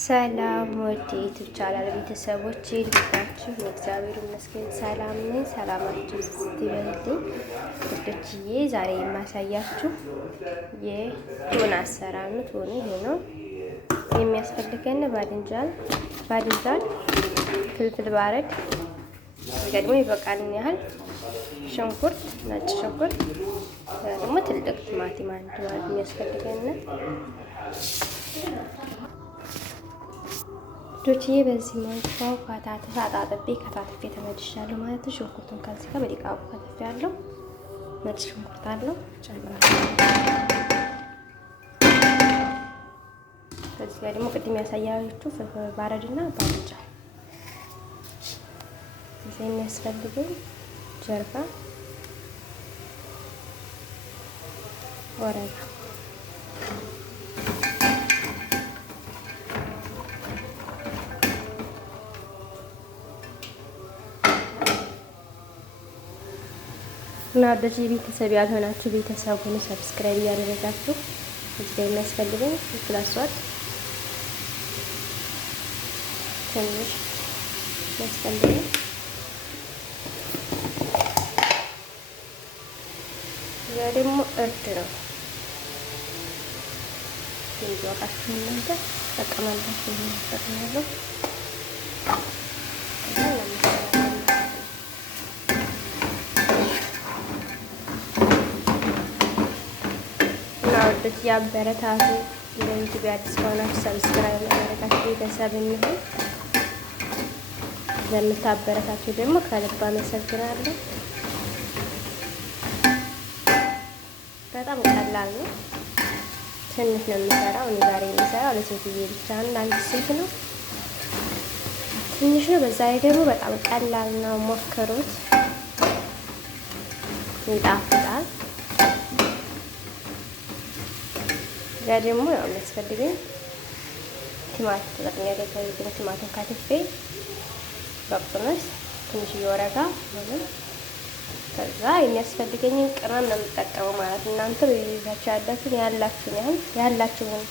ሰላም ወደ ዩቲዩብ ቻናል ቤተሰቦች እንዴታችሁ? እግዚአብሔር ይመስገን ሰላም ነኝ። ሰላማችሁ ይበልልኝ ውዶችዬ። ዛሬ የማሳያችሁ የቱን አሰራር ነው። ቱን ይሄ ነው የሚያስፈልገን። ባድንጃል፣ ፍልፍል ባረድ፣ ደግሞ ይበቃልን ያህል ሽንኩርት፣ ነጭ ሽንኩርት፣ ደግሞ ትልቅ ቲማቲም አንድ ማለት የሚያስፈልገን ዶችዬ። በዚህ መልኩ አጣጥቤ ከታትፌ ተመልሻለሁ ማለት ነው። ሽንኩርቱን ከዚህ ጋር በደቂቃው ከትፌያለሁ። ነጭ ሽንኩርት አለው ጨምራለሁ። ከዚህ ጋር ደግሞ ቅድም ያሳያችሁ ፍልፍል ባረድና ባድንጃል። እዚህ የሚያስፈልገኝ ጀርባ፣ ወረጋ እና ወደዚህ ቤተሰብ ያልሆናችሁ ቤተሰቡን ሰብስክራይብ እያደረጋችሁ እዚህ ላይ የሚያስፈልገኝ ፍላስዋት ትንሽ ያስፈልገኝ ያ ደግሞ እርድ ነው። ይዟቃችሁ እናንተ ተቀማላችሁ ነው ወደዚህ ያበረታቱ። ለዩቲዩብ አዲስ ከሆናችሁ ሰብስክራይብ ያደረጋችሁ ቤተሰብ እንሁን። ለምታበረታችሁ ደግሞ ከልብ አመሰግናለሁ። በጣም ቀላል ነው። ትንሽ ነው የምሰራው። እኔ ዛሬ የምሰራው ለሴትዬ ብቻ ነው። አንድ ሴት ነው፣ ትንሽ ነው። በዛ ላይ ደግሞ በጣም ቀላል ነው። ሞክሩት፣ ይጣፍጣል። ያ ደግሞ ያው የሚያስፈልገኝ ቲማቲም ተጠቅሜያለሁ። ከዚህ ቲማቲም ካትፌ በቁጥነስ ትንሽ እየወረጋ ማለት ከዛ የሚያስፈልገኝን ቅመም ነው የምጠቀመው ማለት ነው። እናንተ በቤታችሁ ያላችሁን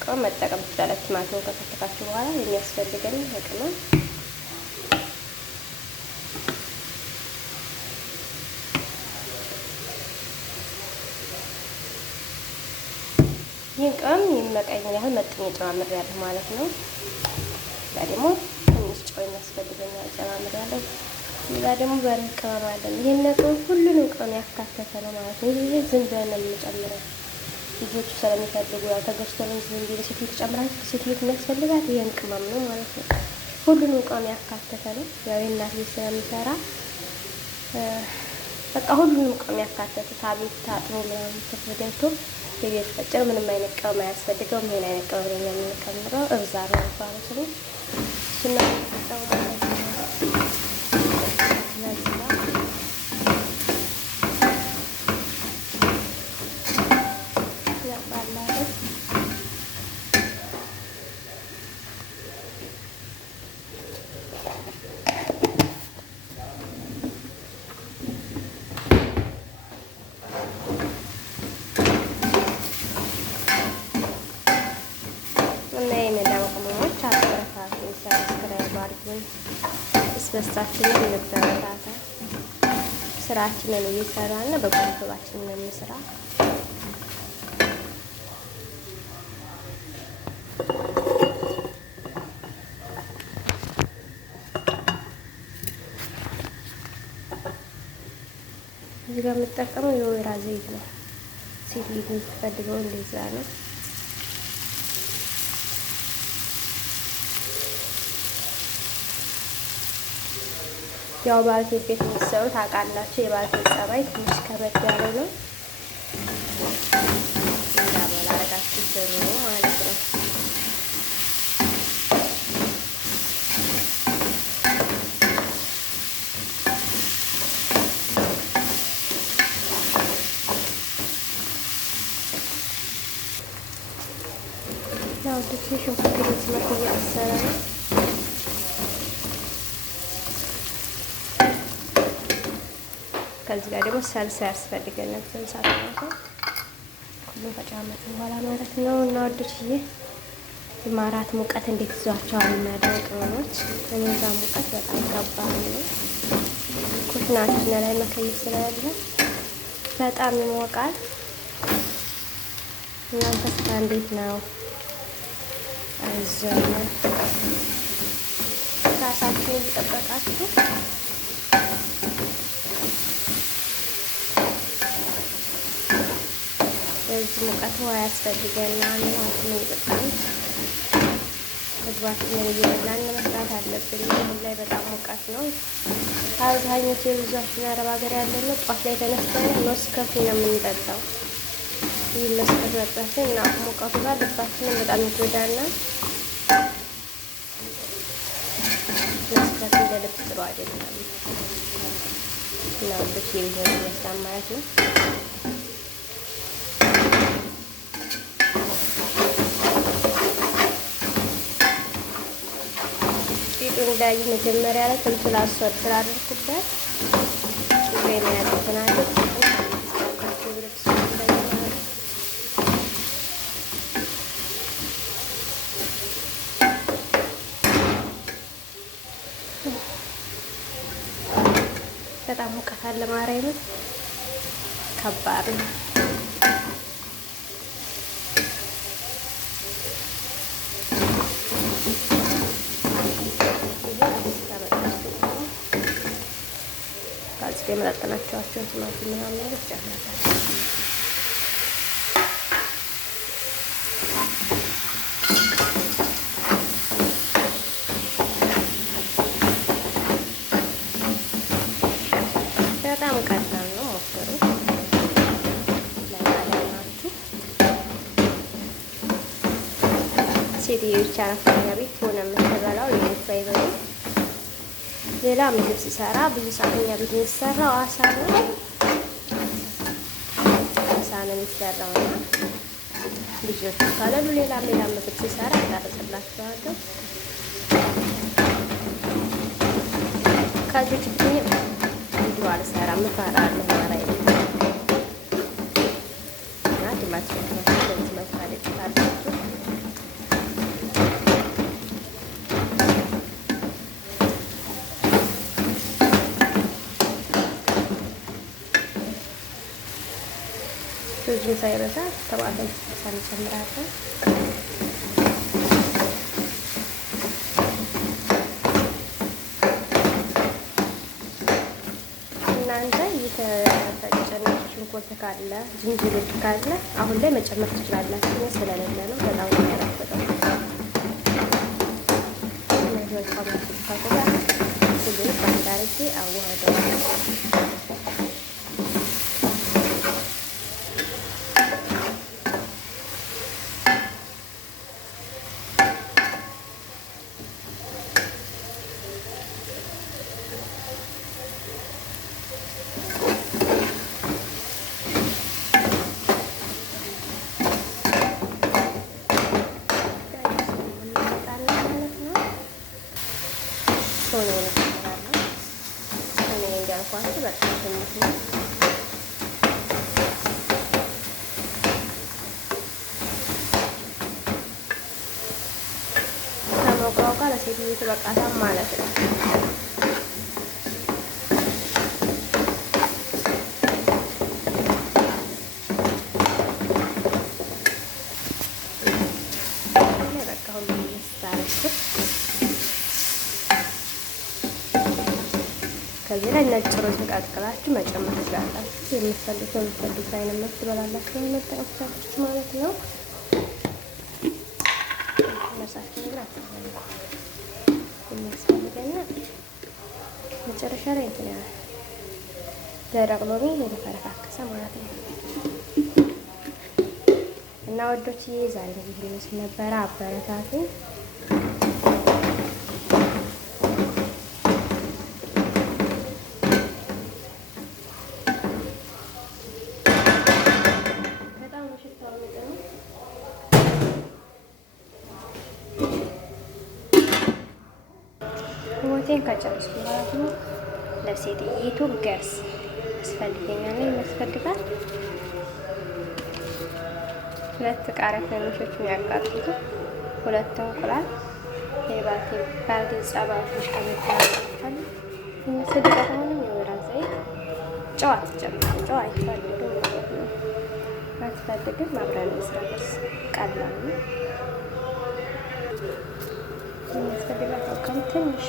ቅመም መጠቀም ትችላላችሁ። ቲማቲም ከከተፋችሁ በኋላ የሚያስፈልገኝ ቅመም ይህን ቅመም የሚበቃኝን ያህል መጥኜ ጨማምሬያለሁ ማለት ነው። ያ ደግሞ ትንሽ ጨው የሚያስፈልገኛል ጨማምሬያለሁ። ሌላ ደግሞ በርህ ቅመም አለን። ይሄን ቅመም ሁሉንም ቅመም ያካተተ ነው ማለት ነው። ይሄ ዝም ብለን ነው የምንጨምረው ልጆቹ ስለሚፈልጉ። ያው ተገዝቶ ነው ዝም ብዬ ሴትዮ ጨምራለሁ። ሴትዮ የሚያስፈልጋት ይሄን ቅመም ነው ማለት ነው። ሁሉንም ቅመም ያካተተ ነው። ያው የእናት ቤት ስለሚሰራ በቃ ሁሉንም ቅመም ያካተተ ታቤት ታጥቦ ምናምን ተፈደልቶ የቤት ፈጭር ምንም አይነት ቅመም አያስፈልገውም። ይሄን አይነት ቅመም ነው የምንጨምረው። እብዛት ነው ማለት ነው። እሱና ተጠቀሙ ማለት ነው። እና የመዳም ቅመሞች አበረታቱ፣ ሰብስክራይብ አድርጉኝ። እስበሳችንን እንበረታታ። ስራችንን እየሰራን በቁጥባችንን እንስራ። እዚህ ጋር የምጠቀመው የወይራ ዘይት ነው። ሴት ልጅ የምትፈልገው እንደዛ ነው። ያው ባልቴት ቤት የሚሰሩ ታውቃላችሁ። የባልቴት ጸባይ ትንሽ ከበድ ያለው ነው። እንዳበላ አረጋችሁ ስሩ ማለት ነው። ያው ድክ ሽንኩርት መስመር እያሰራ ነው። ከዚህ ጋር ደግሞ ሰልሳ ያስፈልገናል። ሰልሳ ነው ሁሉም ከጨመርን በኋላ ማለት ነው። እና ወዶችዬ ማራት ሙቀት እንዴት ይዟቸዋል እናደርግ ቅመሞች። እነዛ ሙቀት በጣም ከባድ ነው። ኩሽናችን ላይ መከየፍ ስለሌለ በጣም ይሞቃል። እናንተ ስራ እንዴት ነው? አይዞኝ ራሳችሁን እየጠበቃችሁ በዚህ ሙቀት ውሃ ያስፈልገናል። ውሃችንን እየጠጣን ምግባችንን እየበላን መስራት አለብን። አሁን ላይ በጣም ሙቀት ነው። አብዛኞቹ የብዙዎችን አረብ ሀገር ያለነው ጧት ላይ ተነስተን ኔስካፌ ነው የምንጠጣው። ይህ ኔስካፌ መጠጣችን እና ሙቀቱ ጋር ልባችንን በጣም ይጎዳናል። ኔስካፌ ለልብ ጥሩ አይደለም እና ወንዶች የቢሆን ይመስላል ማለት ነው። እንዳይ መጀመሪያ ላይ ትንሽ አስወጥር አድርኩበት ወይኔ ያደረኩናል። በጣም ሙቀት አለ። ማርያምን ከባድ ነው። የመጣጠናቸዋቸው ቲማቲም ምናምን ነገር ጨምራለሁ። በጣም ቀላል ነው፣ ሞክሩ። ለማለማችሁ ሴትዮች አራተኛ ቤት ሆነ የምትበላው የምትበላው ሌላ ምግብ ሲሰራ ብዙ ሰዓተኛ ቤት የሚሰራው አሳ ነው። አሳ ነው የሚሰራው እና ልጆች ካለሉ ሌላ ምግብ ሲሰራ አቀርጽላችኋለሁ። ከዚህ ችግኝ እንዲሁ አልሰራም፣ እፈራለሁ ማራይ እና ቲማቲም ከዚህ መታለች ታላችሁ ብዙ ሳይበዛ ተባለን እንጨምራለን። እናንተ የተፈጨ ሽንኩርት ካለ ዝንጅብል ካለ አሁን ላይ መጨመር ትችላላችሁ። ስለሌለ ነው በጣም የሚያራፍጠው። ስለዚህ ባንዳርቴ አዋህደዋለሁ። እንዳልኳችሁ በጣም ትንሽ ነው። ከመቁረው ጋር ለሴትዮ ትበቃታል ማለት ነው። ከዚህ ላይ ነጭ ሩዝ ቀቅላችሁ መጨመር ትችላላችሁ። የምትፈልጉት አይነት መብት ትበላላችሁ መጠቀም ትችላላችሁ ማለት ነው። መሳችን ግን አትፈልጉ የሚያስፈልገና መጨረሻ ላይ እንትን ያለ ደረቅ ሎሚ የተፈረካከሰ ማለት ነው። እና ወዶችዬ ዛሬ እንግዲህ ይመስል ነበረ። አበረታቱኝ። ወቴን ከጨረስኩ ማለት ነው። ለሴትይቱ ገርስ ያስፈልገኛል ያስፈልጋል። 2 ቃሪያ ትንሾች የሚያቃጥሉት 2 እንቁላል ባልዲ ጸባቶች ከመዳራቻል የሚያስፈልጋት አሁንም የወይራ ዘይት፣ ጨው አትጨምሩ። ጨው አይፈልግም ማለት ነው። አትፈልግም አብረን እንስራ። ደርስ ቀላል ነው። የሚያስፈልጋት አውቀም ትንሽ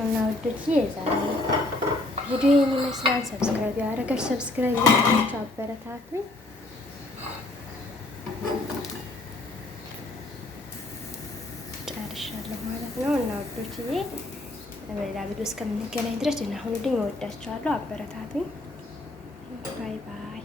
እና ወዶች የዛሬ ቪዲዮ የሚመስላል። ሰብስክራይብ ያደረጋችሁ ሰብስክራይብ ያደረጋችሁ አበረታቱኝ። ጨርሻለሁ ማለት ነው። እና ወዶችዬ በሌላ ቪዲዮ እስከምንገናኝ ድረስ እና ሁኑልኝ። እወዳችኋለሁ። አበረታቱኝ። ባይ ባይ።